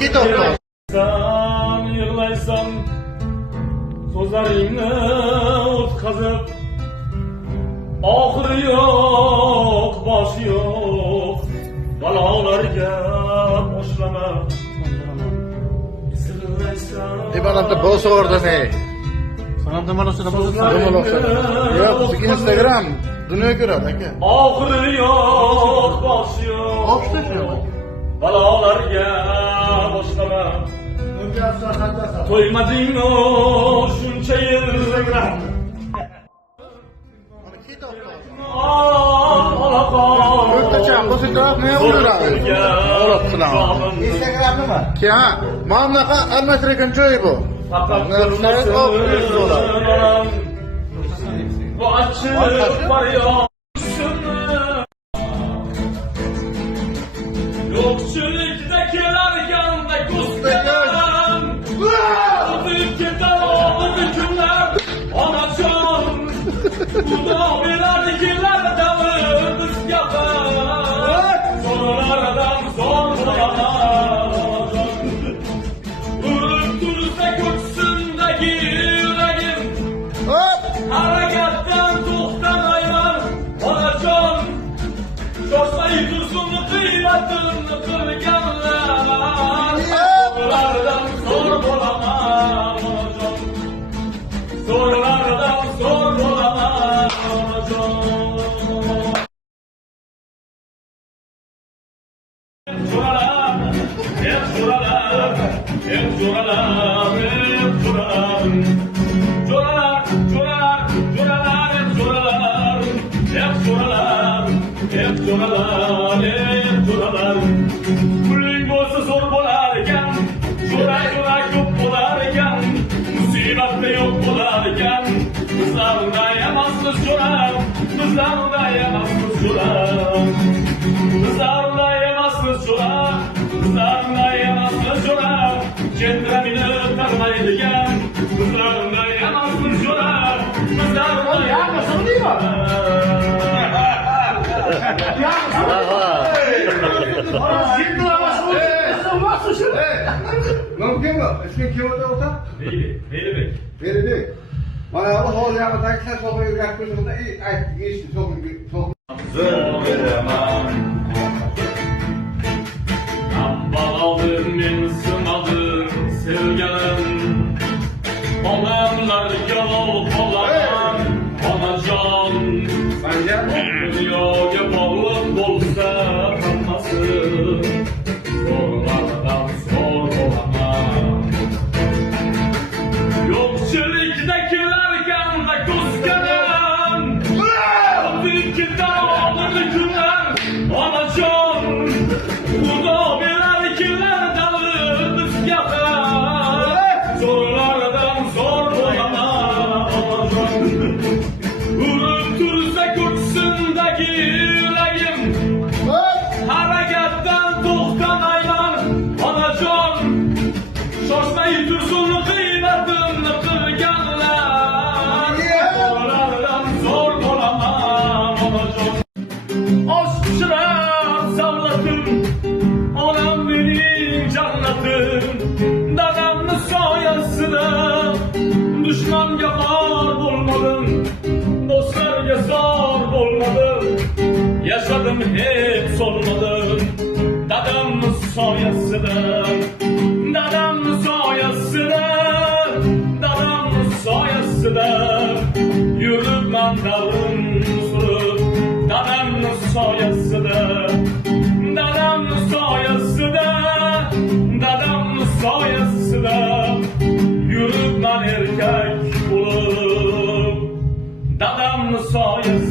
Kit oldu. Sen yığlaysan sözlerimle ot kazıp ahırı yok, başı yok. Balalarga boşlama. Ibanatda boz orada ne? Sanam damalosida bo'lsa, Yok, Instagram dünya göre aka. Ahırı yok, başı yok. Opşta şu. Balalarga boşlama. Toymadın o şunca yıl. Kit oldu. Instagram'da Bu fotoğraf ne olur abi? Oğlum sınav. Instagram'da mı? Ki ha, mamlaka almasrekan çoğu bu. Bu açık var ya. Yokçuluktakiler yanında kustayan. Bu ülkeden oldu günler. Anacan. Bu da bilerdikiler dalı biz yapar. Sorulardan zor bulamaz. Vurup dursa köksündeki yüreğim. Harekattan toxtamayman onajon. Coşmayı dursun kıymatını kırganlar. Sorulardan zor bulamam onajon. Sorulardan zor bulamam onajon. Şuralar, hep şuralar, hep şuralar, hep şuralar. Şuralar, şuralar, şuralar, hep şuralar, hep şuralar, hep şuralar, hep şuralar. Pulling olsa zor bularken, şuray çok bularken, musibatte yok bularken, kızlarında yamazsız şurar, kızlarında yamazsız şurar. Kızlarında yamazsız şurar, kızlarında yamazsız şurar. Kendimini tanımaydıken, kızlarında yamazsız şurar, kızlarında yamazsız şurar. Mümkün mü? İsmin kim oldu orta? Velibek. Verildi. Bana bu hol yanındaki sen sobayı yakmışsın da iyi geçti çok. Zor veremem. Ambal aldım ben sınadım sevgilim. Olanlar yol olan anacan. Yok yapalım bolsa kalmasın. Zorlardan zor olamam. Yokçuluktakiler yanında kuskanan. Ülkeden olurdu günler anacan. Burada bilerkiler dalı biz yakar. Zorlardan zor olamam anacan. Vurup dursa kurşundaki yüreğim. Harekattan toxtamayman anacan. Şoşmayı dursun kıymetini kırganlar. Zorlardan zor olamam anacan. Aşkına savlatım, anam benim canlatım. Dadamlı soyasına, düşman yapar olmadım. Dostlarga zor olmadım. Yaşadım hep solmadım. Dadamlı soyasına, dadamlı soyasına, dadamlı soyasına. Yürüp mandalım sürüp, dadamlı soyasına, dadamlı soyasına, dadamlı soyasına. Yürüp man erkek bulup, dadamlı soyasına.